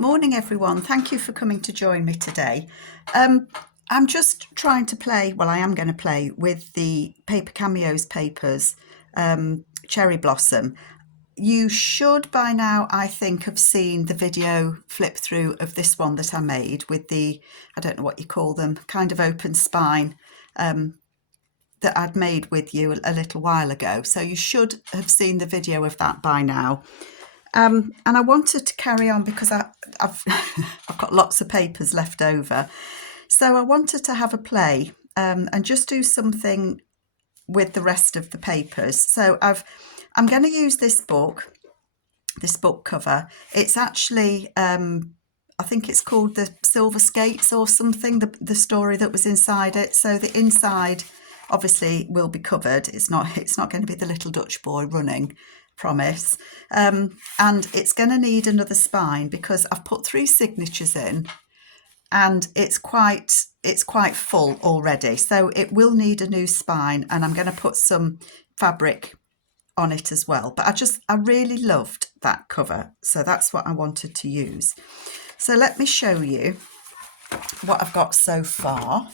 Morning everyone, thank you for coming to join me today. I'm just trying to play, well I am going to play with the Paper Cameo's papers, Cherry Blossom. You should by now, I think, have seen the video flip through of this one that I made with the, I don't know what you call them, kind of open spine that I'd made with you a little while ago. So you should have seen the video of that by now. And I wanted to carry on because I've I've got lots of papers left over. So I wanted to have a play and just do something with the rest of the papers. So I'm going to use this book cover. It's actually, I think it's called The Silver Skates or something, the story that was inside it. So the inside obviously will be covered. It's not going to be the little Dutch boy running, promise. And it's going to need another spine because I've put 3 signatures in and it's quite full already. So it will need a new spine, and I'm going to put some fabric on it as well. But I really loved that cover, so that's what I wanted to use. So let me show you what I've got so far.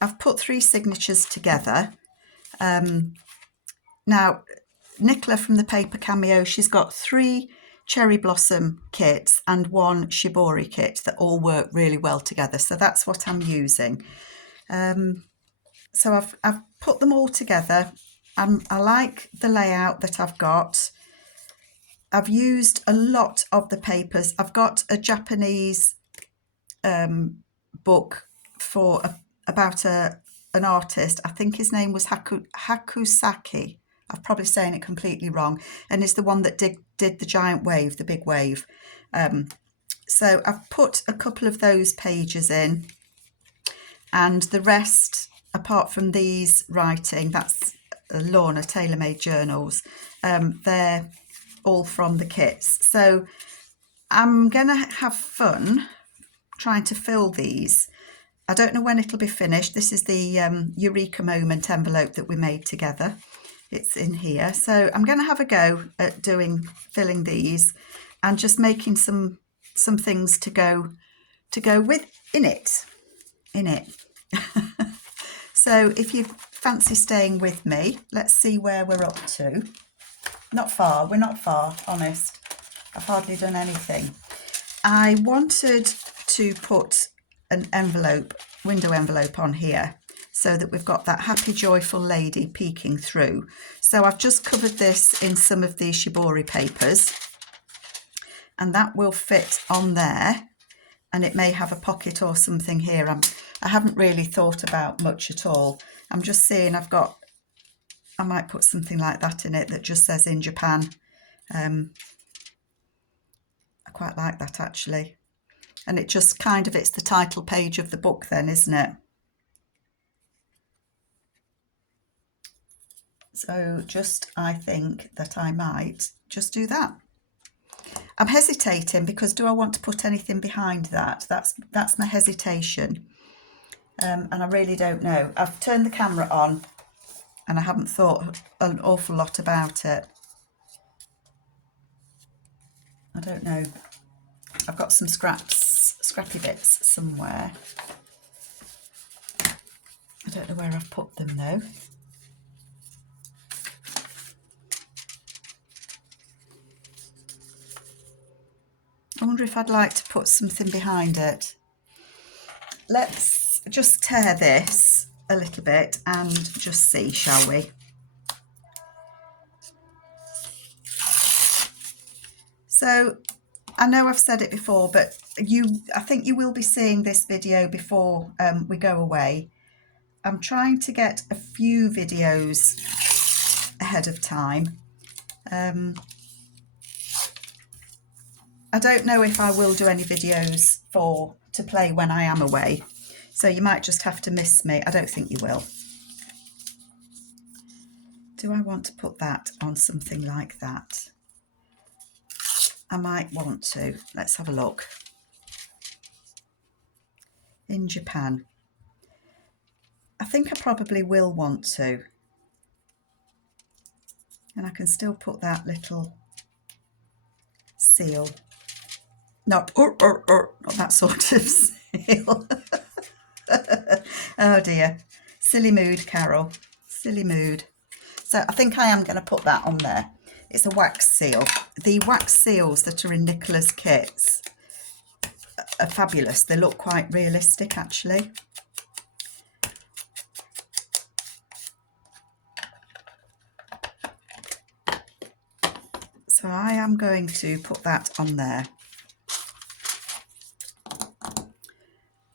I've put 3 signatures together. Now Nicola from the Paper Cameo, she's got 3 Cherry Blossom kits and 1 Shibori kit that all work really well together. So that's what I'm using. So I've put them all together. I like the layout that I've got. I've used a lot of the papers. I've got a Japanese book for about an artist. I think his name was Hakusaki. I'm probably saying it completely wrong. And it's the one that did the giant wave, the big wave. So I've put a couple of those pages in. And the rest, apart from these writing, that's Lorna TaylorMade Journals, they're all from the kits. So I'm going to have fun trying to fill these. I don't know when it'll be finished. This is the Eureka Moment envelope that we made together. It's in here. So I'm going to have a go at filling these and just making some things to go with in it. So if you fancy staying with me, let's see where we're up to. We're not far, honest. I've hardly done anything. I wanted to put an window envelope on here so that we've got that happy, joyful lady peeking through. So I've just covered this in some of the Shibori papers, and that will fit on there. And it may have a pocket or something here. I haven't really thought about much at all. I'm just seeing I might put something like that in it that just says in Japan. I quite like that actually. And it just it's the title page of the book then, isn't it? So I think that I might just do that. I'm hesitating because do I want to put anything behind that? That's my hesitation. And I really don't know. I've turned the camera on and I haven't thought an awful lot about it. I don't know. I've got some scrappy bits somewhere. I don't know where I've put them though. I wonder if I'd like to put something behind it. Let's just tear this a little bit and just see, shall we? So I know I've said it before, but I think you will be seeing this video before we go away. I'm trying to get a few videos ahead of time. I don't know if I will do any videos to play when I am away, so you might just have to miss me. I don't think you will. Do I want to put that on something like that? I might want to. Let's have a look. In Japan. I think I probably will want to. And I can still put that little seal not that sort of seal. Oh dear, silly mood, Carol, silly mood. So I think I am going to put that on there. It's a wax seal. The wax seals that are in Nicola's kits are fabulous. They look quite realistic actually. So I am going to put that on there.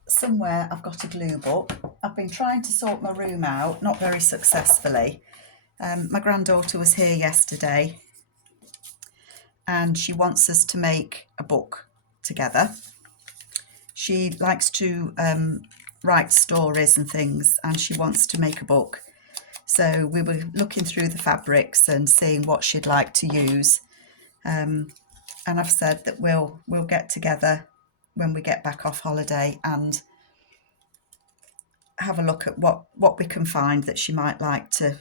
Somewhere I've got a glue book. I've been trying to sort my room out, not very successfully. My granddaughter was here yesterday and she wants us to make a book together. She likes to write stories and things, and she wants to make a book. So we were looking through the fabrics and seeing what she'd like to use. And I've said that we'll get together when we get back off holiday and have a look at what we can find that she might like to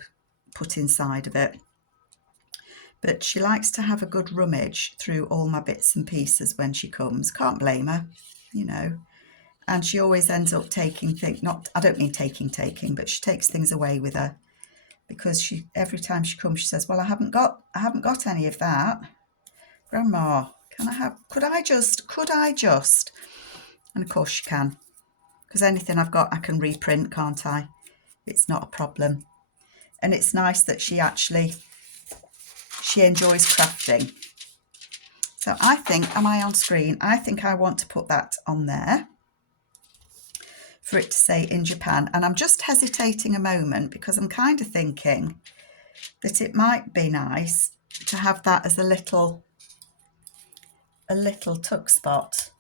put inside of it. But she likes to have a good rummage through all my bits and pieces when she comes. Can't blame her, you know. And she always ends up taking things, I don't mean taking, but she takes things away with her, because every time she comes she says, well, I haven't got any of that. Grandma, could I just? And of course she can, because anything I've got I can reprint, can't I? It's not a problem. And it's nice that she enjoys crafting. So I think, am I on screen? I think I want to put that on there for it to say in Japan. And I'm just hesitating a moment because I'm kind of thinking that it might be nice to have that as a little tuck spot.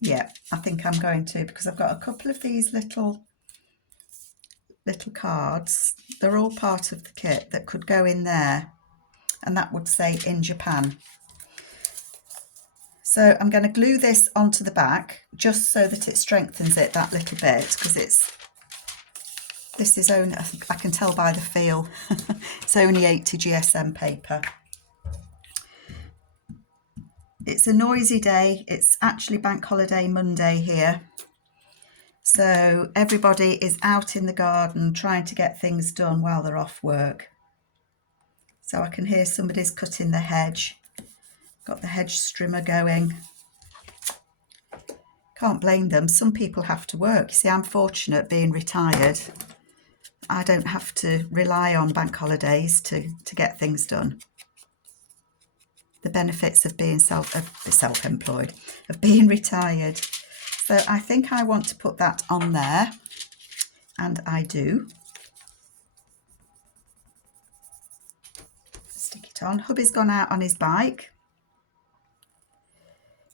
Yeah, I think I'm going to, because I've got a couple of these little cards. They're all part of the kit that could go in there, and that would say in Japan. So I'm going to glue this onto the back just so that it strengthens it that little bit, because this is only, I can tell by the feel, it's only 80 GSM paper. It's a noisy day. It's actually bank holiday Monday here. So everybody is out in the garden trying to get things done while they're off work. So I can hear somebody's cutting the hedge. Got the hedge strimmer going. Can't blame them. Some people have to work. You see, I'm fortunate being retired. I don't have to rely on bank holidays to get things done. The benefits of being self-employed, of being retired. So I think I want to put that on there, and I do. Stick it on. Hubby's gone out on his bike,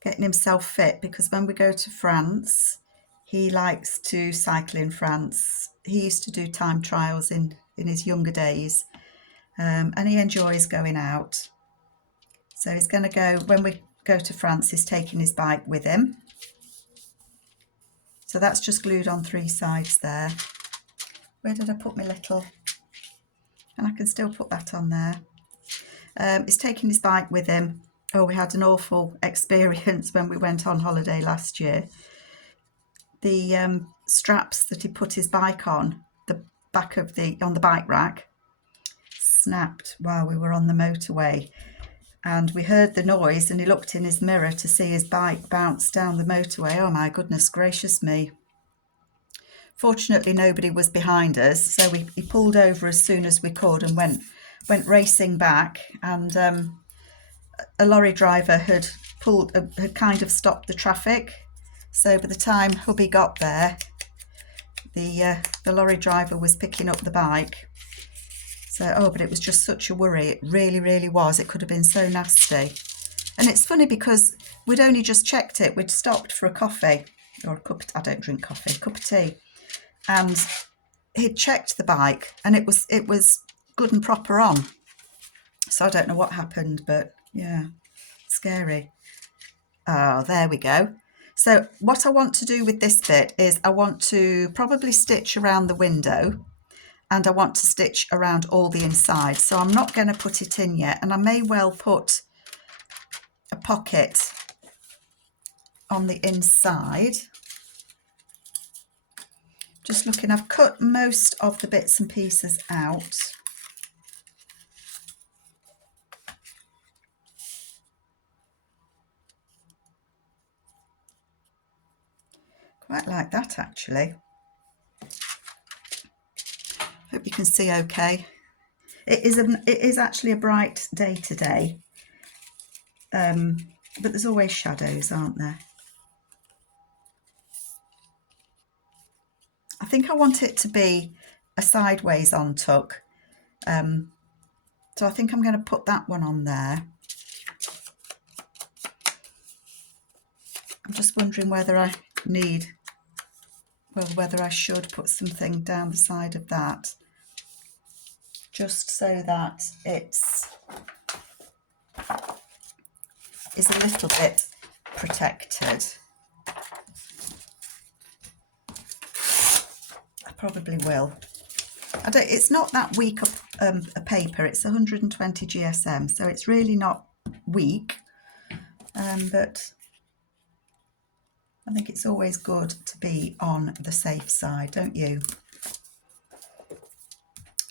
getting himself fit, because when we go to France, he likes to cycle in France. He used to do time trials in his younger days, and he enjoys going out. So he's going to go, when we go to France, he's taking his bike with him. So that's just glued on 3 sides there. Where did I put my little? And I can still put that on there. He's taking his bike with him. Oh, we had an awful experience when we went on holiday last year. The straps that he put his bike on, the back of on the bike rack, snapped while we were on the motorway. And we heard the noise, and he looked in his mirror to see his bike bounce down the motorway. Oh my goodness gracious me. Fortunately, nobody was behind us, so he pulled over as soon as we could and went racing back. And a lorry driver had kind of stopped the traffic. So by the time hubby got there, the lorry driver was picking up the bike. So, but it was just such a worry. It really, really was. It could have been so nasty. And it's funny because we'd only just checked it. We'd stopped for a coffee, or a cup. I don't drink coffee. A cup of tea. And he'd checked the bike, and it was good and proper on. So I don't know what happened, but yeah, scary. Oh, there we go. So what I want to do with this bit is I want to probably stitch around the window, and I want to stitch around all the inside. So I'm not going to put it in yet, and I may well put a pocket on the inside. Just looking, I've cut most of the bits and pieces out. Quite like that actually. Hope you can see okay. It is actually a bright day today, but there's always shadows, aren't there? I think I want it to be a sideways on tuck, so I think I'm going to put that one on there. I'm just wondering whether I need, well, whether I should put something down the side of that, just so that it's a little bit protected. I probably will. It's not that weak a paper. It's 120 GSM, so it's really not weak, but I think it's always good to be on the safe side, don't you?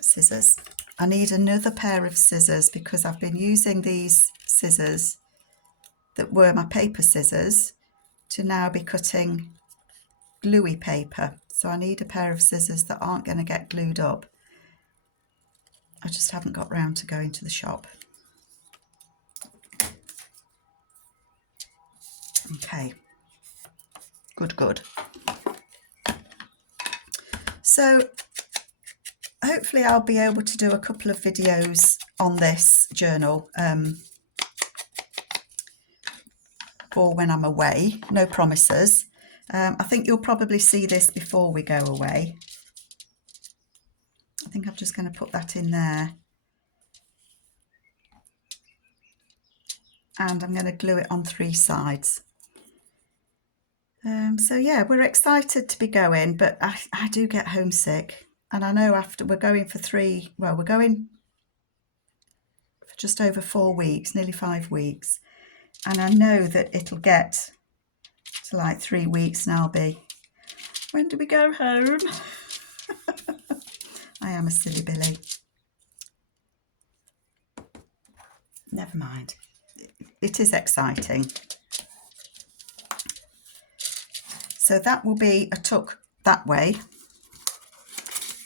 Scissors. I need another pair of scissors because I've been using these scissors that were my paper scissors to now be cutting gluey paper. So I need a pair of scissors that aren't going to get glued up. I just haven't got round to going to the shop. Okay, good. So hopefully I'll be able to do a couple of videos on this journal for when I'm away. No promises. I think you'll probably see this before we go away. I think I'm just going to put that in there. And I'm going to glue it on 3 sides. So yeah, we're excited to be going, but I do get homesick. And I know after we're going for we're going for just over 4 weeks, nearly 5 weeks. And I know that it'll get to like 3 weeks and I'll be, when do we go home? I am a silly Billy. Never mind. It is exciting. So that will be a tuck that way.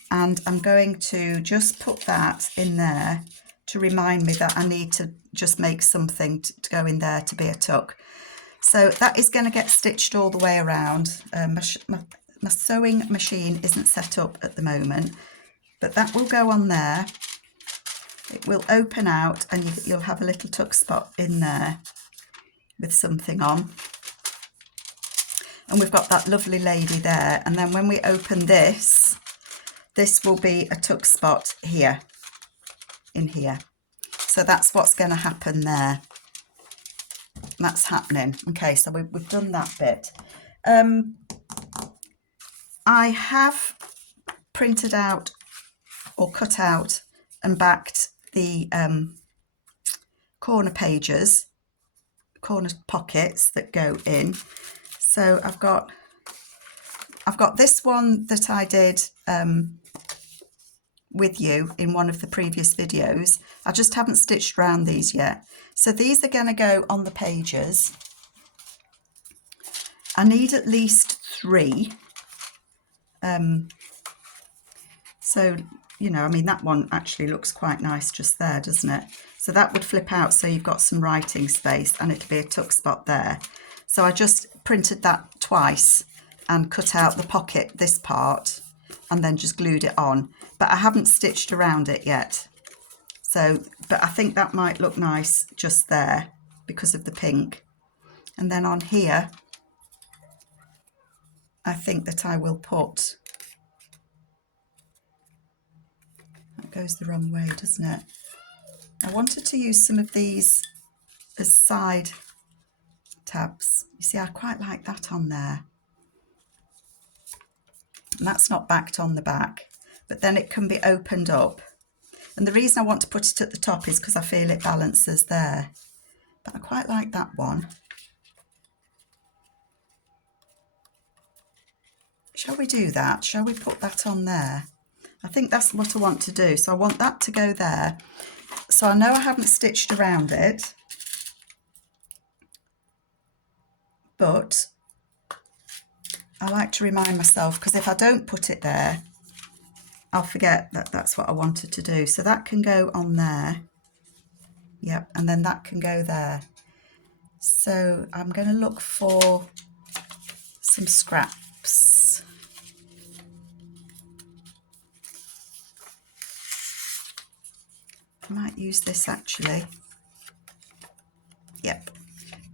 And I'm going to just put that in there to remind me that I need to just make something to go in there to be a tuck. So that is going to get stitched all the way around. My sewing machine isn't set up at the moment, but that will go on there. It will open out and you'll have a little tuck spot in there with something on. And we've got that lovely lady there. And then when we open this will be a tuck spot here, in here. So that's what's going to happen there. That's happening. Okay, so we've done that bit. I have printed out or cut out and backed the corner pages, corner pockets that go in. So I've got this one that I did with you in one of the previous videos. I just haven't stitched around these yet. So these are going to go on the pages. I need at least 3. So, you know, I mean, that one actually looks quite nice just there, doesn't it? So that would flip out so you've got some writing space and it'll be a tuck spot there. So I just printed that twice and cut out the pocket, this part, and then just glued it on. But I haven't stitched around it yet. So, but I think that might look nice just there because of the pink. And then on here, I think that I will put, that goes the wrong way, doesn't it? I wanted to use some of these as side tabs. You see, I quite like that on there. And that's not backed on the back. but then it can be opened up. And the reason I want to put it at the top is because I feel it balances there. But I quite like that one. Shall we do that? Shall we put that on there? I think that's what I want to do. So I want that to go there. So I know I haven't stitched around it, but I like to remind myself, because if I don't put it there, I'll forget that that's what I wanted to do. So that can go on there. Yep, and then that can go there. So I'm going to look for some scraps. I might use this actually. Yep.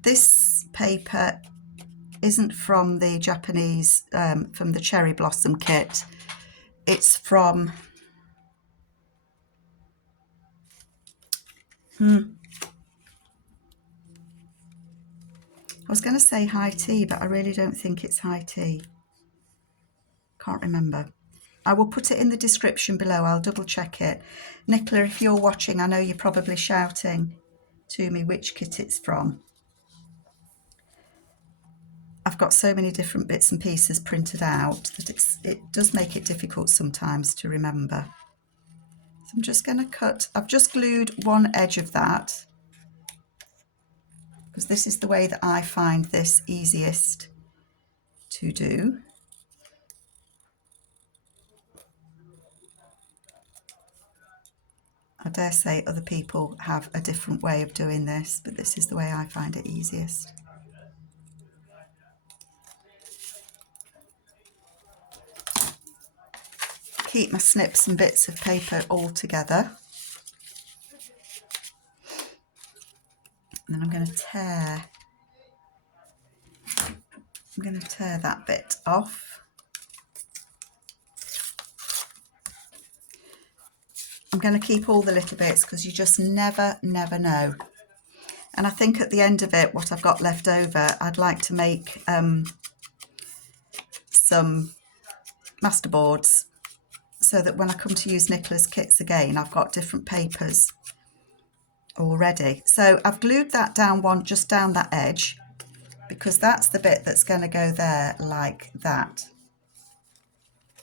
This paper isn't from the Japanese, from the Cherry Blossom kit. It's from... I was going to say high tea, but I really don't think it's high tea. Can't remember. I will put it in the description below. I'll double check it. Nicola, if you're watching, I know you're probably shouting to me which kit it's from. I've got so many different bits and pieces printed out that it does make it difficult sometimes to remember. So I'm just going to cut. I've just glued one edge of that, because this is the way that I find this easiest to do. I dare say other people have a different way of doing this, but this is the way I find it easiest. Keep my snips and bits of paper all together. And then I'm going to tear that bit off. I'm going to keep all the little bits because you just never know. And I think at the end of it, what I've got left over, I'd like to make some masterboards, so that when I come to use Nicola's kits again, I've got different papers already. So I've glued that down just down that edge, because that's the bit that's going to go there like that.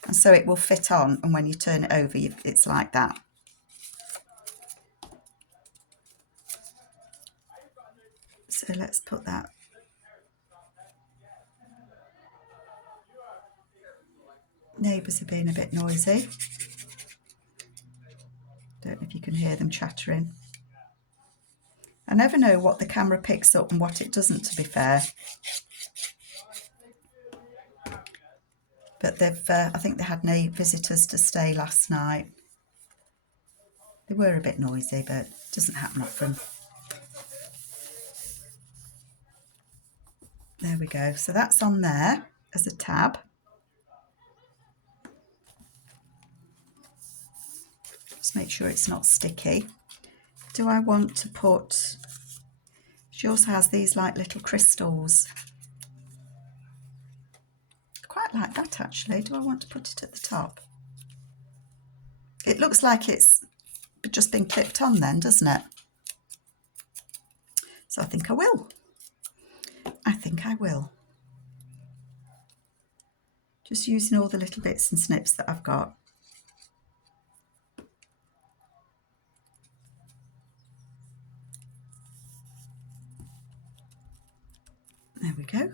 And so it will fit on, and when you turn it over, it's like that. So let's put that. Neighbours are being a bit noisy. Don't know if you can hear them chattering. I never know what the camera picks up and what it doesn't, to be fair. But I think they had no visitors to stay last night. They were a bit noisy, but it doesn't happen often. There we go. So that's on there as a tab. Just make sure it's not sticky. Do I want to put... She also has these like little crystals. I quite like that actually. Do I want to put it at the top? It looks like it's just been clipped on then, doesn't it? So I think I will. I think I will. Just using all the little bits and snips that I've got. There we go.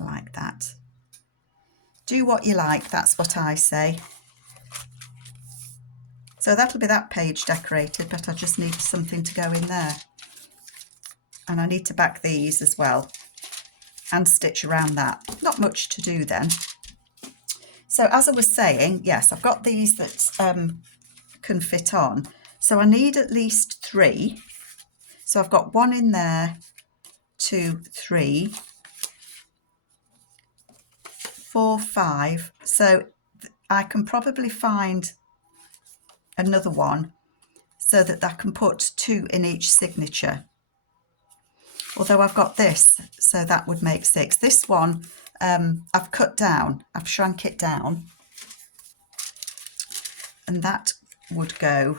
I like that. Do what you like, that's what I say. So that'll be that page decorated, but I just need something to go in there. And I need to back these as well and stitch around that. Not much to do then. So as I was saying, yes, I've got these that can fit on. So I need at least 3. So I've got 1 in there, 2, 3, 4, 5. So I can probably find another one so that I can put 2 in each signature. Although I've got this, so that would make 6. This one I've cut down, I've shrunk it down. and that would go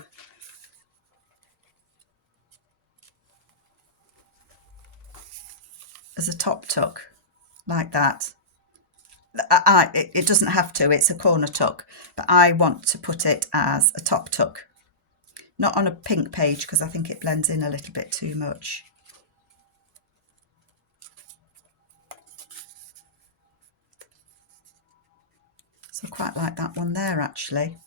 as a top tuck, like that. It doesn't have to, it's a corner tuck, but I want to put it as a top tuck. Not on a pink page because I think it blends in a little bit too much. So I quite like that one there actually.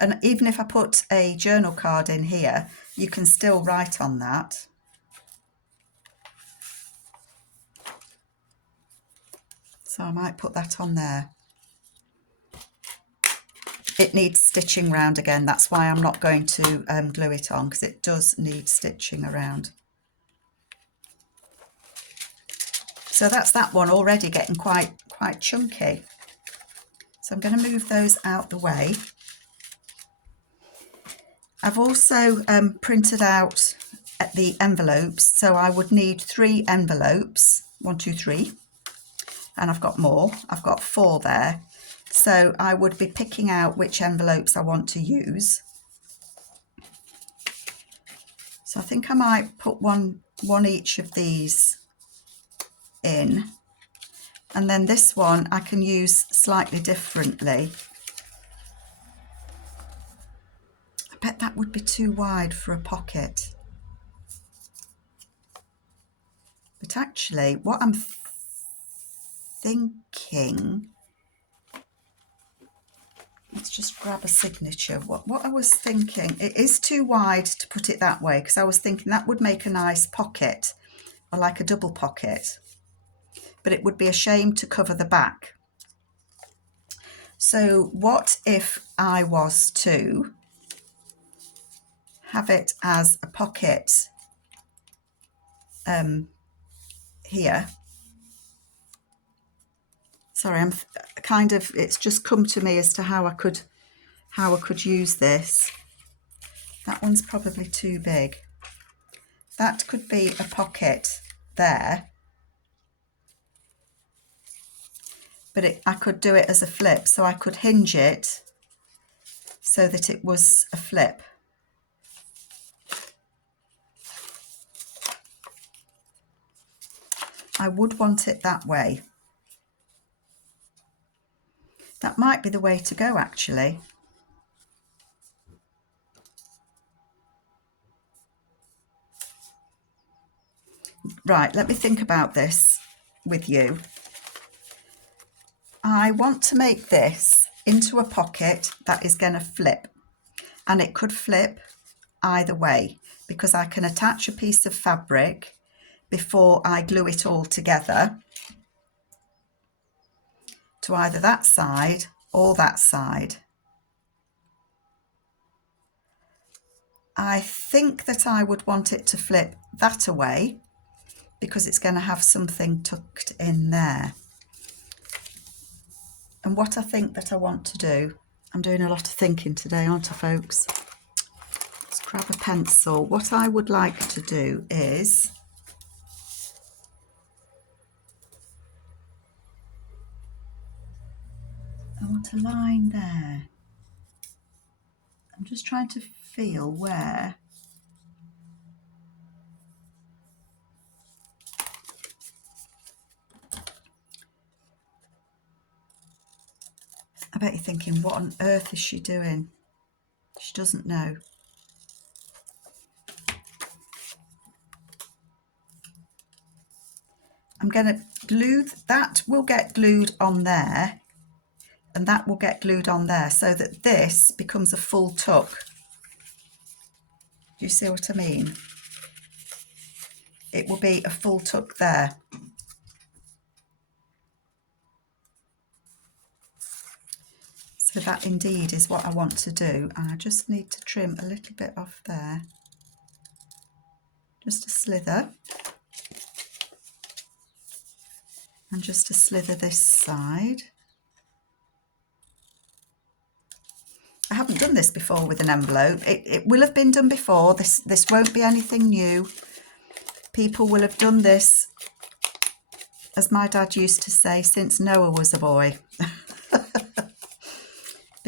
And even if I put a journal card in here, you can still write on that. So I might put that on there. It needs stitching round again. That's why I'm not going to glue it on, because it does need stitching around. So that's that one already getting quite chunky. So I'm going to move those out the way. I've also printed out the envelopes. So I would need 3 envelopes, 1, 2, 3. And I've got more. I've got 4 there. So I would be picking out which envelopes I want to use. So I think I might put one each of these in. And then this one I can use slightly differently. I bet that would be too wide for a pocket. But actually what I'm thinking, let's just grab a signature. What I was thinking, it is too wide to put it that way, because I was thinking that would make a nice pocket, or like a double pocket, but it would be a shame to cover the back. So what if I was to have it as a pocket here? Sorry, I'm it's just come to me as to how I could use this. That one's probably too big. That could be a pocket there, but I could do it as a flip, so I could hinge it so that it was a flip. I would want it that way. That might be the way to go actually. Right, let me think about this with you. I want to make this into a pocket that is going to flip, and it could flip either way because I can attach a piece of fabric before I glue it all together to either that side or that side. I think that I would want it to flip that away because it's going to have something tucked in there. And what I think that I want to do, I'm doing a lot of thinking today, aren't I, folks? Let's grab a pencil. What I would like to do is I want a line there. I'm just trying to feel where I bet you're thinking, what on earth is she doing? She doesn't know. I'm going to glue, that will get glued on there, and that will get glued on there, so that this becomes a full tuck. Do you see what I mean? It will be a full tuck there. So that indeed is what I want to do, and I just need to trim a little bit off there. Just a slither. And just a slither this side. I haven't done this before with an envelope. It will have been done before. This won't be anything new. People will have done this, as my dad used to say, since Noah was a boy.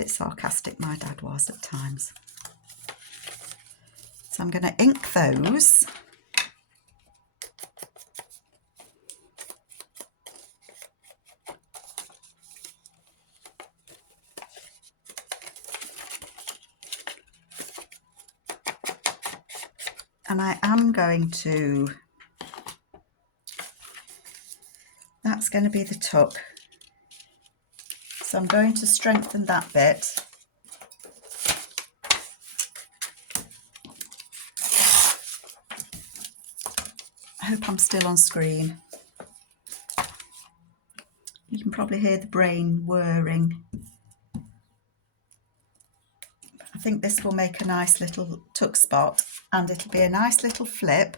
bit sarcastic, my dad was at times. So I'm going to ink those. And I am going to, that's going to be the tuck. So I'm going to strengthen that bit. I hope I'm still on screen. You can probably hear the brain whirring. I think this will make a nice little tuck spot, and it'll be a nice little flip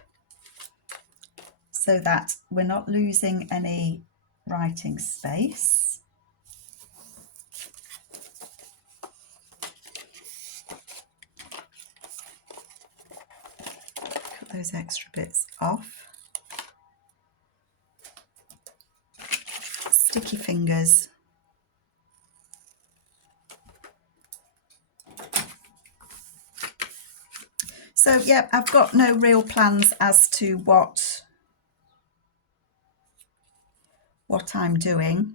so that we're not losing any writing space. Cut those extra bits off. Sticky fingers. So yeah, I've got no real plans as to what I'm doing.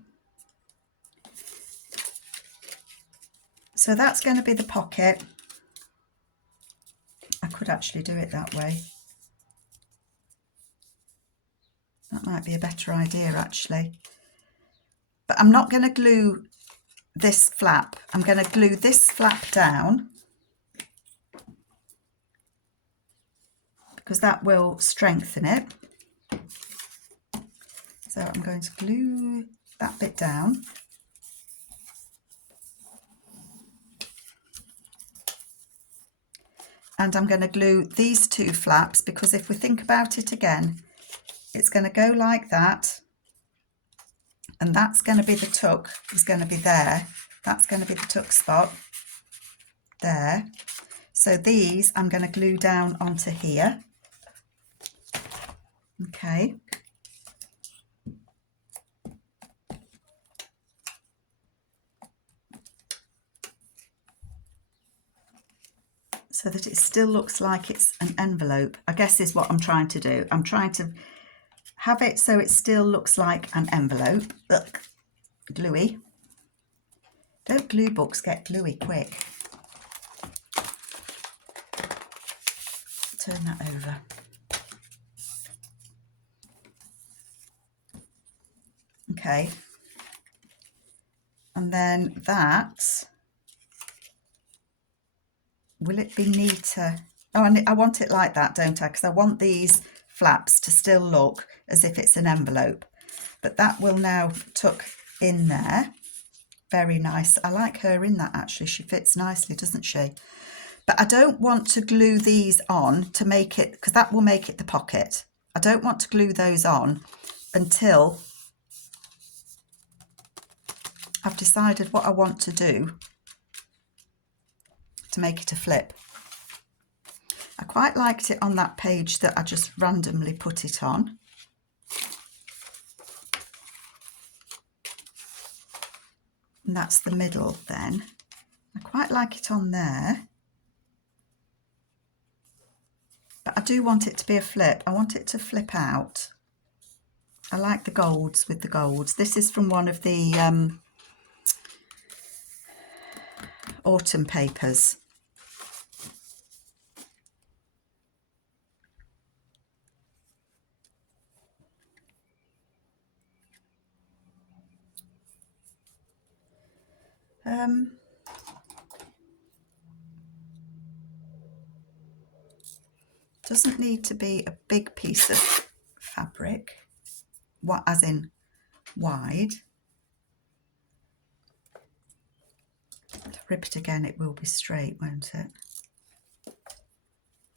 So that's going to be the pocket. I could actually do it that way. That might be a better idea actually. But I'm not going to glue this flap. I'm going to glue this flap down because that will strengthen it. So I'm going to glue that bit down. And I'm going to glue these two flaps because if we think about it again, it's going to go like that. And that's going to be the tuck, is going to be there. That's going to be the tuck spot there. So these I'm going to glue down onto here. Okay. So that it still looks like it's an envelope, I guess is what I'm trying to do. I'm trying to have it so it still looks like an envelope. Look, gluey. Don't glue books get gluey quick. Turn that over. Okay. And then that, will it be neater? Oh, and I want it like that, don't I? Because I want these flaps to still look as if it's an envelope. But that will now tuck in there. Very nice. I like her in that actually. She fits nicely, doesn't she? But I don't want to glue these on to make it, because that will make it the pocket. I don't want to glue those on until I've decided what I want to do to make it a flip. I quite liked it on that page that I just randomly put it on. And that's the middle then. I quite like it on there. But I do want it to be a flip. I want it to flip out. I like the golds with the golds. This is from one of the autumn papers. Doesn't need to be a big piece of fabric, what as in wide. To rip it again, it will be straight, won't it?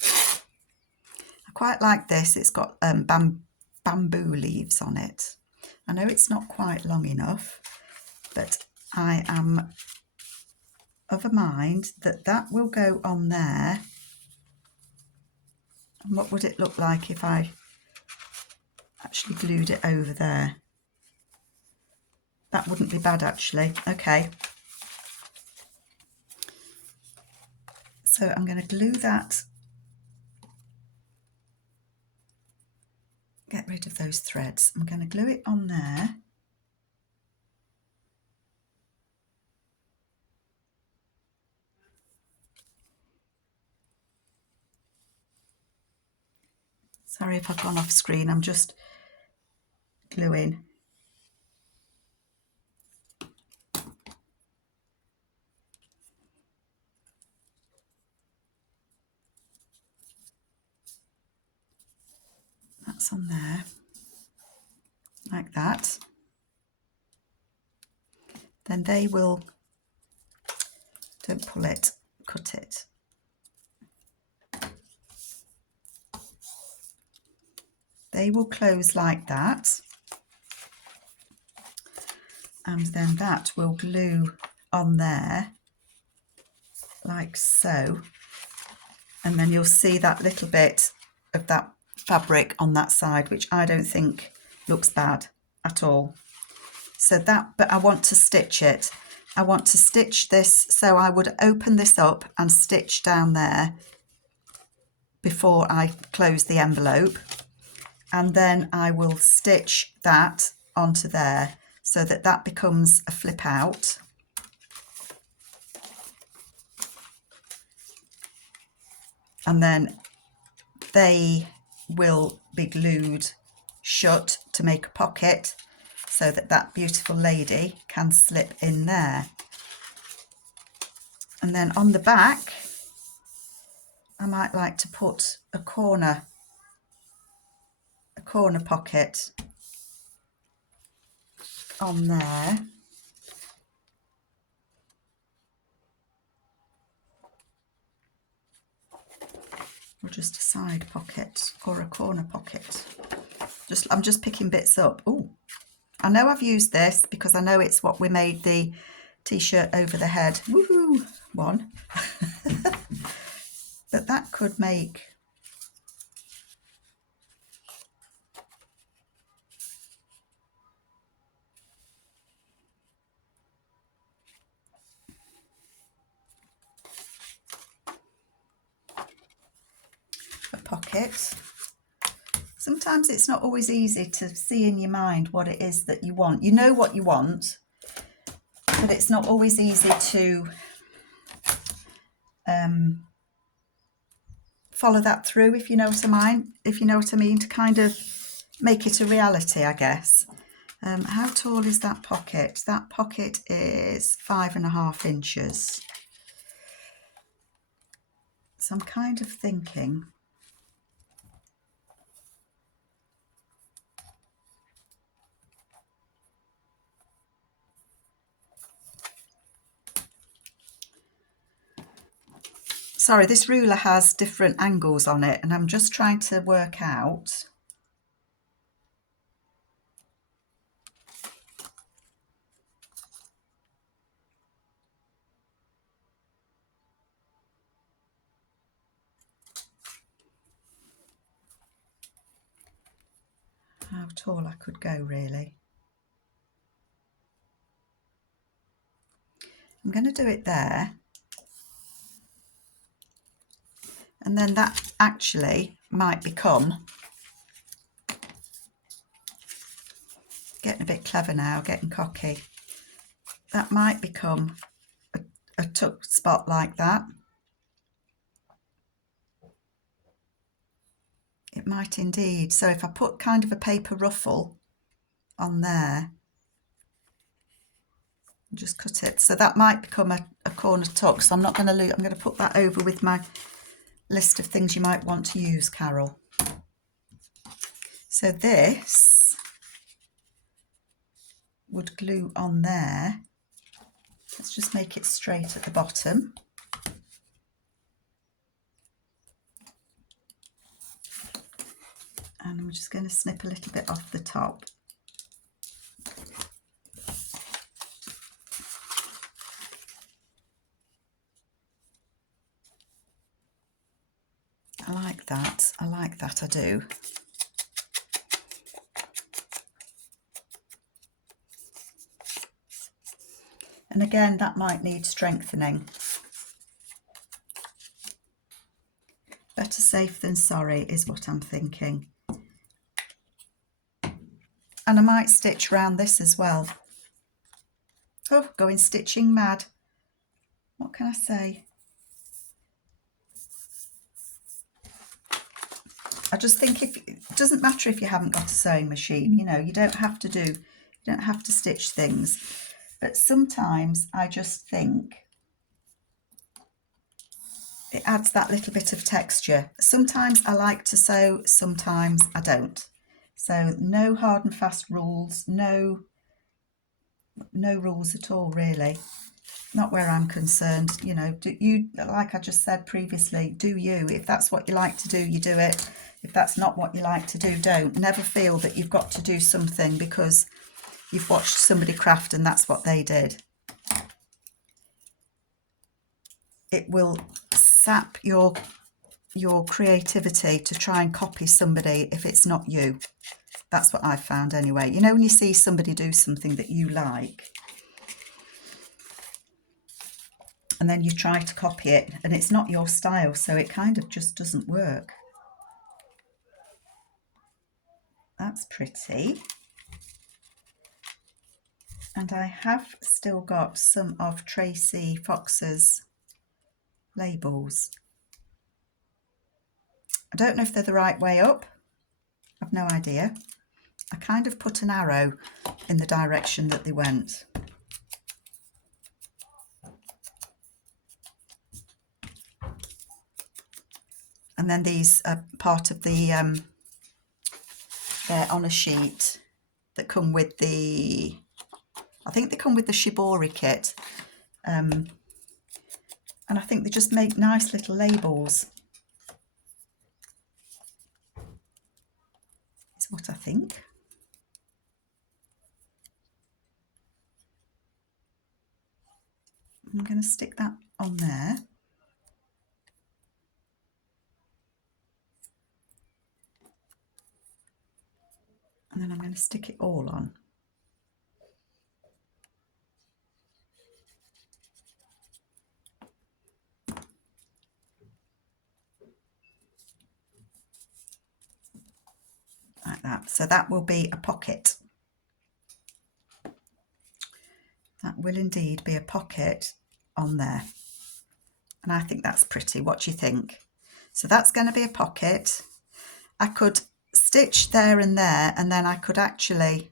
I quite like this. It's got bamboo leaves on it. I know it's not quite long enough, but I am of a mind that that will go on there. And what would it look like if I actually glued it over there? That wouldn't be bad actually. Okay. So I'm going to glue that, get rid of those threads. I'm going to glue it on there. Sorry if I've gone off screen, I'm just gluing. That's on there, like that. Then they will, don't pull it, cut it. They will close like that. And then that will glue on there, like so. And then you'll see that little bit of that fabric on that side, which I don't think looks bad at all. So that, but I want to stitch it. I want to stitch this, so I would open this up and stitch down there before I close the envelope. And then I will stitch that onto there so that that becomes a flip out. And then they will be glued shut to make a pocket so that that beautiful lady can slip in there. And then on the back, I might like to put a corner pocket on there. Or just a side pocket or a corner pocket. I'm just picking bits up. Oh, I know I've used this because I know it's what we made the t-shirt over the head. Woohoo! One. But that could make a pocket. Sometimes it's not always easy to see in your mind what it is that you want. You know what you want, but it's not always easy to follow that through, if you know what I mean, to kind of make it a reality, I guess. How tall is that pocket? That pocket is 5.5 inches. So I'm kind of thinking sorry, this ruler has different angles on it and I'm just trying to work out how tall I could go, really. I'm going to do it there. And then that actually might become, getting a bit clever now, getting cocky, that might become a tuck spot like that. It might indeed. So if I put kind of a paper ruffle on there, just cut it, so that might become a corner tuck. So I'm not going to I'm going to put that over with my list of things you might want to use, Carol. So this would glue on there. Let's just make it straight at the bottom. And I'm just going to snip a little bit off the top. I like that, I do. And again, that might need strengthening. Better safe than sorry is what I'm thinking. And I might stitch round this as well. Oh, going stitching mad. What can I say? I just think it doesn't matter if you haven't got a sewing machine, you know, you don't have to stitch things. But sometimes I just think it adds that little bit of texture. Sometimes I like to sew, sometimes I don't. So no hard and fast rules, no rules at all really. Not where I'm concerned, you know, do you, like I just said previously, do you. If that's what you like to do, you do it. If that's not what you like to do, don't. Never feel that you've got to do something because you've watched somebody craft and that's what they did. It will sap your creativity to try and copy somebody if it's not you. That's what I've found anyway. You know, when you see somebody do something that you like, and then you try to copy it and it's not your style, so it kind of just doesn't work. That's pretty. And I have still got some of Tracy Fox's labels. I don't know if they're the right way up. I've no idea. I kind of put an arrow in the direction that they went. And then these are part of the, they're on a sheet that come with the, I think they come with the Shibori kit. And I think they just make nice little labels. Is what I think. I'm going to stick that on there. And then I'm going to stick it all on. Like that. So that will be a pocket. That will indeed be a pocket on there. And I think that's pretty. What do you think? So that's going to be a pocket. I could stitch there and there, and then I could actually,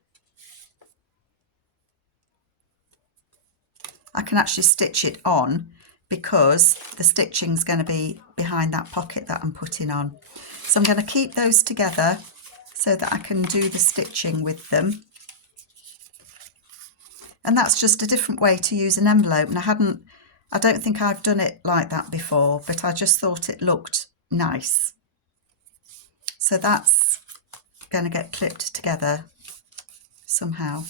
I can actually stitch it on because the stitching's going to be behind that pocket that I'm putting on. So I'm going to keep those together so that I can do the stitching with them. And that's just a different way to use an envelope. And I don't think I've done it like that before, but I just thought it looked nice. So that's going to get clipped together somehow.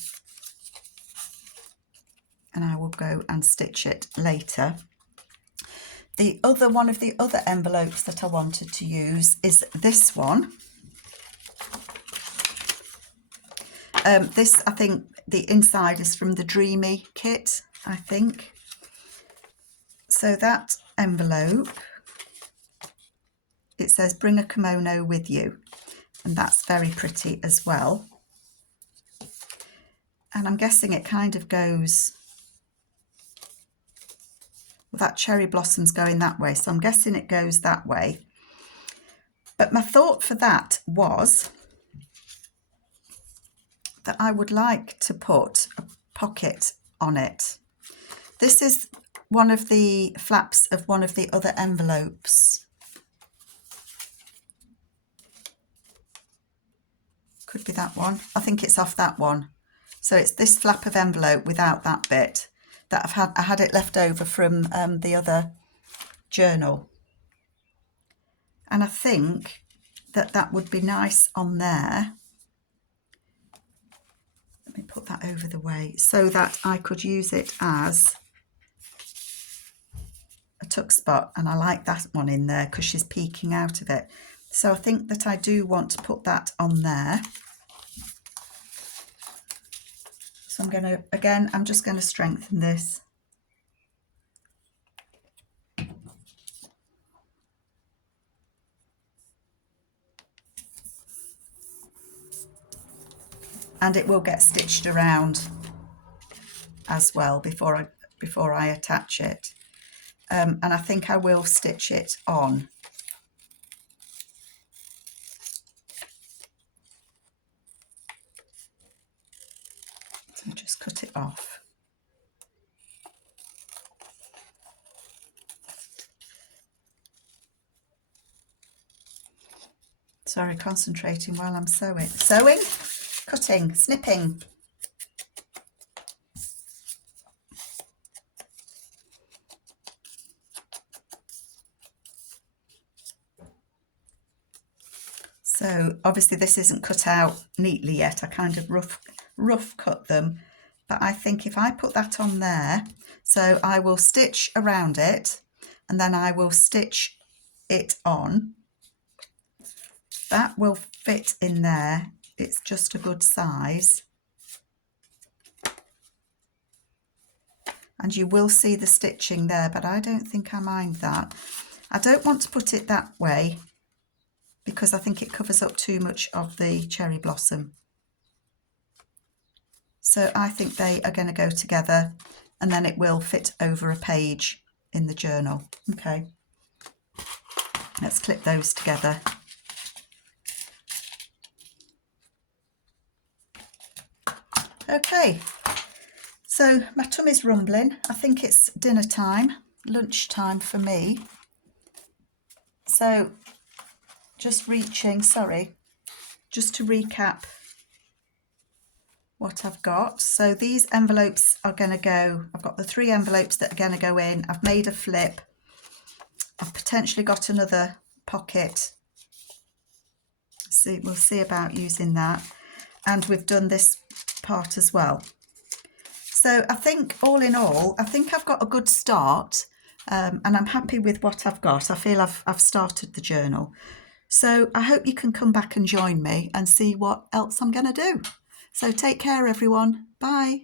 And I will go and stitch it later. The other one of the other envelopes that I wanted to use is this one. This, I think, the inside is from the Dreamy kit, I think. So that envelope, it says bring a kimono with you, and that's very pretty as well. And I'm guessing it kind of goes, well, that cherry blossom's going that way, so I'm guessing it goes that way. But my thought for that was that I would like to put a pocket on it. This is one of the flaps of one of the other envelopes. Could be that one. I think it's off that one. So it's this flap of envelope without that bit that I had it left over from the other journal. And I think that that would be nice on there. Let me put that over the way so that I could use it as a tuck spot, and I like that one in there because she's peeking out of it. So I think that I do want to put that on there. So I'm going to, again, I'm just going to strengthen this. and it will get stitched around as well before I attach it. And I think I will stitch it on. So just cut it off. Sorry, concentrating while I'm sewing. Sewing, cutting, snipping. So obviously this isn't cut out neatly yet. I kind of rough cut them, but I think if I put that on there, so I will stitch around it and then I will stitch it on. That will fit in there. It's just a good size. And you will see the stitching there, but I don't think I mind that. I don't want to put it that way because I think it covers up too much of the cherry blossom. So I think they are going to go together and then it will fit over a page in the journal. Okay, let's clip those together. Okay, so my tummy's rumbling. I think it's dinner time, lunch time for me. So just to recap what I've got. So these envelopes are going to go, I've got the 3 envelopes that are going to go in. I've made a flip. I've potentially got another pocket. We'll see about using that. And we've done this part as well. So I think all in all, I think I've got a good start, and I'm happy with what I've got. I feel I've started the journal. So I hope you can come back and join me and see what else I'm going to do. So take care, everyone. Bye.